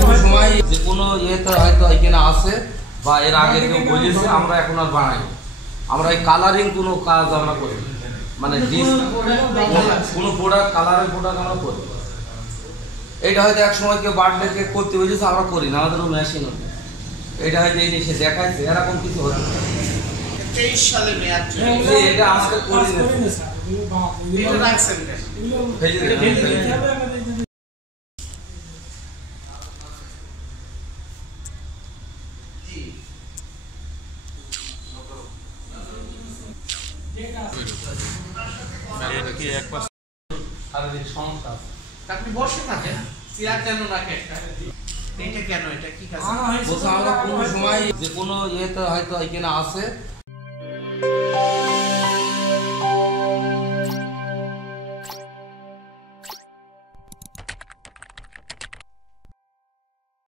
কোনো সময় যে কোনো ইয়েতে হয়তো এখানে আসে বা এর আগে কেউ বলেছে, আমরা এখন আর বানাই। আমরা এই কালারিং কোনো কাজ আমরা করি, মানে কোনো প্রোডাক্ট কালারের প্রোডাক্ট আমরা করি। এটা হয়তো এক সময় কেউ বার্থডে কেক করতে বলেছে, আমরা করি না, আমাদেরও মেশিন হতো। এটা হয়তো এই সে দেখাইছে, এরকম কিছু হতো। 23 সালে মেয়াদ এটা আমাদের করি না, এটা রাখছেন না। আপনি বসে থাকেন, চেয়ার কেন রাখে একটা? এটা কেন, এটা কি কাজ? আমরা কোনো সময় যে কোনো ইয়েতে হয়তো এখানে আসে।